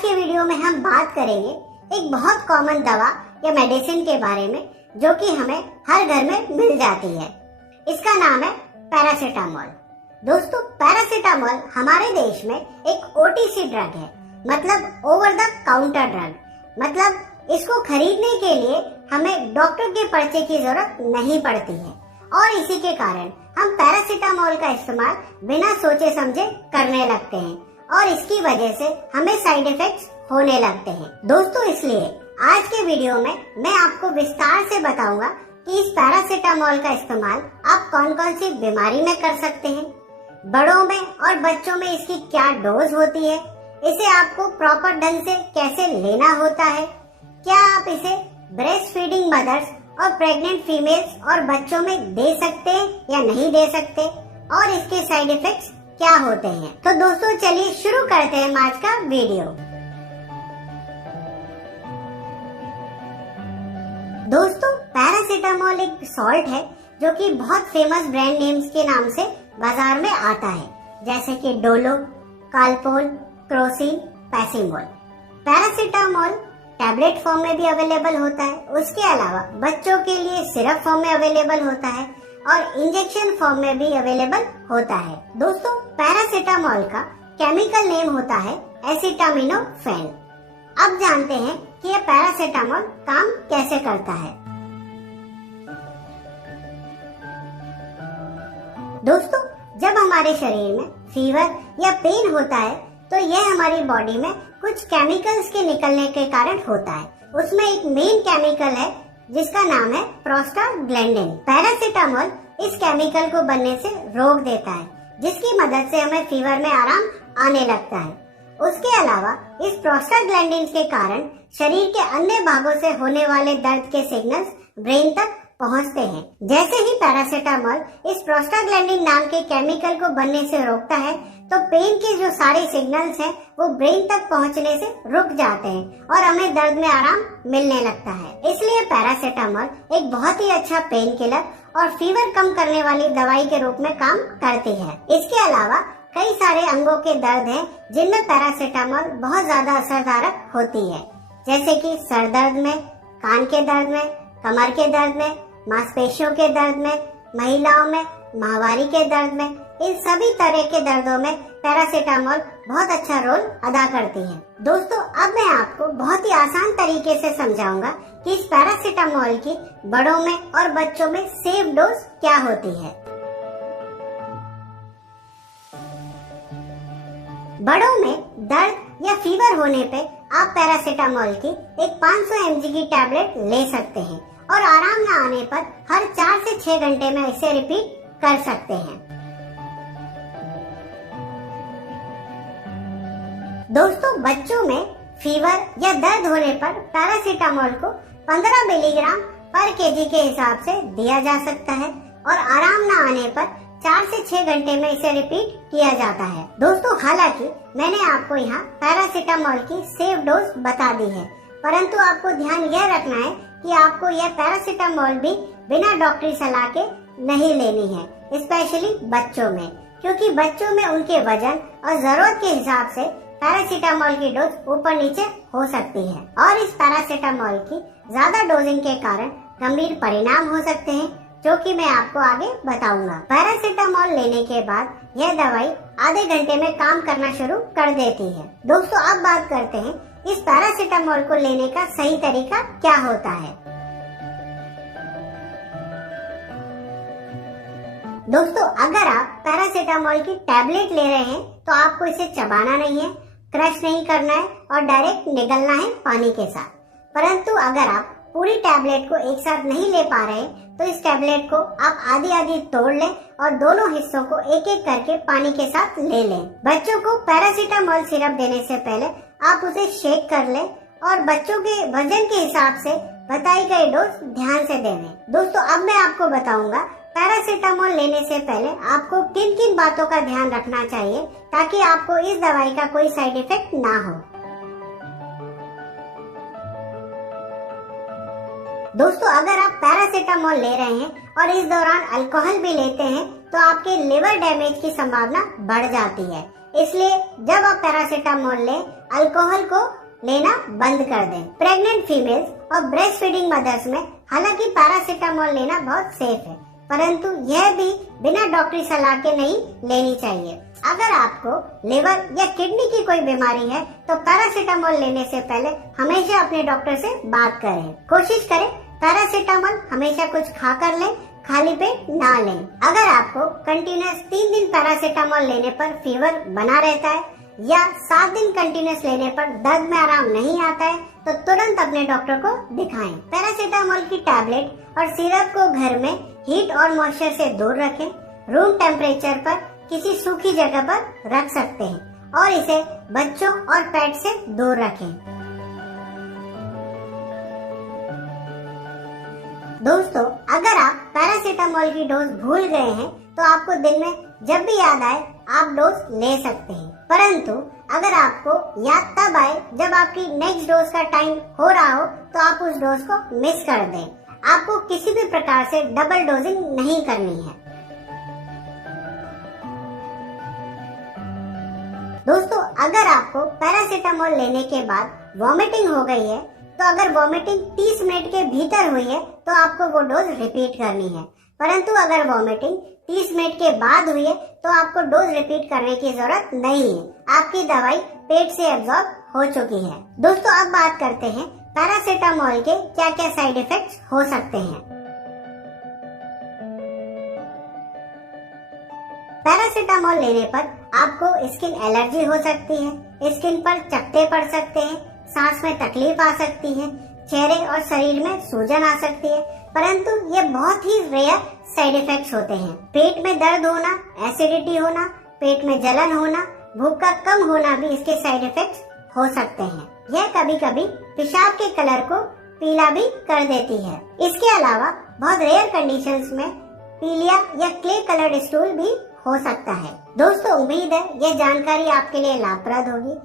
के वीडियो में हम बात करेंगे एक बहुत कॉमन दवा या मेडिसिन के बारे में जो कि हमें हर घर में मिल जाती है। इसका नाम है पैरासीटामोल। दोस्तों, पैरासीटामोल हमारे देश में एक ओटीसी ड्रग है, मतलब ओवर द काउंटर ड्रग। मतलब इसको खरीदने के लिए हमें डॉक्टर के पर्चे की जरूरत नहीं पड़ती है और इसी के कारण हम पैरासीटामोल का इस्तेमाल बिना सोचे समझे करने लगते हैं और इसकी वजह से हमें साइड इफेक्ट्स होने लगते हैं। दोस्तों, इसलिए आज के वीडियो में मैं आपको विस्तार से बताऊंगा कि इस पैरासीटामोल का इस्तेमाल आप कौन कौन सी बीमारी में कर सकते हैं, बड़ों में और बच्चों में इसकी क्या डोज होती है, इसे आपको प्रॉपर ढंग से कैसे लेना होता है, क्या आप इसे ब्रेस्ट फीडिंग मदर्स और प्रेग्नेंट फीमेल्स और बच्चों में दे सकते हैं या नहीं दे सकते, और इसके साइड इफेक्ट्स क्या होते हैं। तो दोस्तों, चलिए शुरू करते हैं आज का वीडियो। दोस्तों, पैरासीटामोल एक सॉल्ट है जो कि बहुत फेमस ब्रांड नेम्स के नाम से बाजार में आता है, जैसे कि Dolo, Calpol, Crocin, Pacimol. Paracetamol tablet form में भी अवेलेबल होता है। उसके अलावा बच्चों के लिए सिरप फॉर्म में अवेलेबल होता है और इंजेक्शन फॉर्म में भी अवेलेबल होता है। दोस्तों, पैरासीटामोल का केमिकल नेम होता है एसिटामिनोफेन। अब जानते हैं कि यह पैरासीटामोल काम कैसे करता है। दोस्तों, जब हमारे शरीर में फीवर या पेन होता है तो यह हमारी बॉडी में कुछ केमिकल्स के निकलने के कारण होता है। उसमें एक मेन केमिकल है जिसका नाम है प्रोस्टाग्लैंडिन। पैरासीटामोल इस केमिकल को बनने से रोक देता है, जिसकी मदद से हमें फीवर में आराम आने लगता है। उसके अलावा इस प्रोस्टाग्लैंडिन के कारण शरीर के अन्य भागों से होने वाले दर्द के सिग्नल्स ब्रेन तक पहुंचते हैं। जैसे ही पैरासीटामोल इस प्रोस्टाग्लैंडिन नाम के केमिकल को बनने से रोकता है तो पेन के जो सारे सिग्नल्स हैं वो ब्रेन तक पहुंचने से रुक जाते हैं और हमें दर्द में आराम मिलने लगता है। इसलिए पैरासीटामोल एक बहुत ही अच्छा पेन किलर और फीवर कम करने वाली दवाई के रूप में काम करती है। इसके अलावा कई सारे अंगों के दर्द हैं जिनमें पैरासीटामोल बहुत ज्यादा असरदारक होती है, जैसे कि सर दर्द में, कान के दर्द में, कमर के दर्द में, मांसपेशियों के दर्द में, महिलाओं में माहवारी के दर्द में। इन सभी तरह के दर्दों में पैरासीटामोल बहुत अच्छा रोल अदा करती है। दोस्तों, अब मैं आपको बहुत ही आसान तरीके से समझाऊंगा कि इस पैरासीटामोल की बड़ों में और बच्चों में सेफ डोज क्या होती है। बड़ों में दर्द या फीवर होने पे आप पैरासीटामोल की एक 500 mg की टैबलेट ले सकते हैं और आराम न आने पर हर 4 से 6 घंटे में इसे रिपीट कर सकते हैं। दोस्तों, बच्चों में फीवर या दर्द होने पर पैरासीटामोल को 15 मिलीग्राम पर केजी के हिसाब से दिया जा सकता है और आराम न आने पर 4 से 6 घंटे में इसे रिपीट किया जाता है। दोस्तों, हालांकि मैंने आपको यहाँ पैरासीटामोल की सेफ डोज बता दी है, परंतु आपको ध्यान यह रखना है कि आपको यह पैरासीटामोल भी बिना डॉक्टरी सलाह के नहीं लेनी है, स्पेशली बच्चों में, क्योंकि बच्चों में उनके वजन और जरूरत के हिसाब से पैरासीटामोल की डोज ऊपर नीचे हो सकती है और इस पैरासीटामोल की ज्यादा डोजिंग के कारण गंभीर परिणाम हो सकते हैं, जो कि मैं आपको आगे बताऊंगा। पैरासीटामोल लेने के बाद यह दवाई आधे घंटे में काम करना शुरू कर देती है। दोस्तों, अब बात करते हैं इस पैरासीटामोल को लेने का सही तरीका क्या होता है। दोस्तों, अगर आप पैरासीटामोल की टैबलेट ले रहे हैं तो आपको इसे चबाना नहीं है, क्रश नहीं करना है और डायरेक्ट निगलना है पानी के साथ। परंतु अगर आप पूरी टैबलेट को एक साथ नहीं ले पा रहे तो इस टैबलेट को आप आधी आधी तोड़ लें और दोनों हिस्सों को एक एक करके पानी के साथ ले लें। बच्चों को पैरासीटामोल सिरप देने से पहले आप उसे शेक कर लें और बच्चों के वजन के हिसाब से बताई गई डोज ध्यान से दें। दोस्तों, अब मैं आपको बताऊंगा पैरासीटामोल लेने से पहले आपको किन किन बातों का ध्यान रखना चाहिए ताकि आपको इस दवाई का कोई साइड इफेक्ट ना हो। दोस्तों, अगर आप पैरासीटामोल ले रहे हैं और इस दौरान अल्कोहल भी लेते हैं तो आपके लिवर डैमेज की संभावना बढ़ जाती है। इसलिए जब आप पैरासीटामोल लें, अल्कोहल को लेना बंद कर दें। प्रेग्नेंट फीमेल्स और ब्रेस्ट फीडिंग मदर्स में हालांकि पैरासीटामोल लेना बहुत सेफ है, परंतु यह भी बिना डॉक्टरी सलाह के नहीं लेनी चाहिए। अगर आपको लिवर या किडनी की कोई बीमारी है तो पैरासीटामोल लेने से पहले हमेशा अपने डॉक्टर से बात करें। कोशिश करें पैरासीटामोल हमेशा कुछ खा कर लें, खाली पेट ना लें। अगर आपको कंटिन्यूस 3 दिन पैरासीटामोल लेने पर फीवर बना रहता है या 7 दिन कंटिन्यूस लेने पर दर्द में आराम नहीं आता है तो तुरंत अपने डॉक्टर को दिखाएं। पैरासीटामोल की टैबलेट और सिरप को घर में हीट और मॉइस्चर से दूर रखें। रूम टेम्परेचर पर किसी सूखी जगह पर रख सकते हैं और इसे बच्चों और पेट से दूर रखें। दोस्तों, अगर आप पैरासीटामोल की डोज भूल गए हैं तो आपको दिन में जब भी याद आए आप डोज ले सकते हैं, परंतु अगर आपको याद तब आए जब आपकी नेक्स्ट डोज का टाइम हो रहा हो तो आप उस डोज को मिस कर दें। आपको किसी भी प्रकार से डबल डोजिंग नहीं करनी है। दोस्तों, अगर आपको पैरासीटामोल लेने के बाद वॉमिटिंग हो गई है तो अगर वॉमिटिंग 30 मिनट के भीतर हुई है तो आपको वो डोज रिपीट करनी है, परंतु अगर वॉमिटिंग 30 मिनट के बाद हुई है तो आपको डोज रिपीट करने की जरूरत नहीं है। आपकी दवाई पेट से एब्जॉर्ब हो चुकी है। दोस्तों, अब बात करते हैं पैरासीटामोल के क्या क्या साइड इफेक्ट्स हो सकते हैं। पैरासीटामोल लेने पर आपको स्किन एलर्जी हो सकती है, स्किन पर चकत्ते पड़ सकते हैं, सांस में तकलीफ आ सकती है, चेहरे और शरीर में सूजन आ सकती है, परंतु ये बहुत ही रेयर साइड इफेक्ट्स होते हैं। पेट में दर्द होना, एसिडिटी होना, पेट में जलन होना, भूख का कम होना भी इसके साइड इफेक्ट्स हो सकते हैं। यह कभी कभी पेशाब के कलर को पीला भी कर देती है। इसके अलावा बहुत रेयर कंडीशंस में पीलिया या क्ले कलर्ड स्टूल भी हो सकता है। दोस्तों, उम्मीद है यह जानकारी आपके लिए लाभप्रद होगी।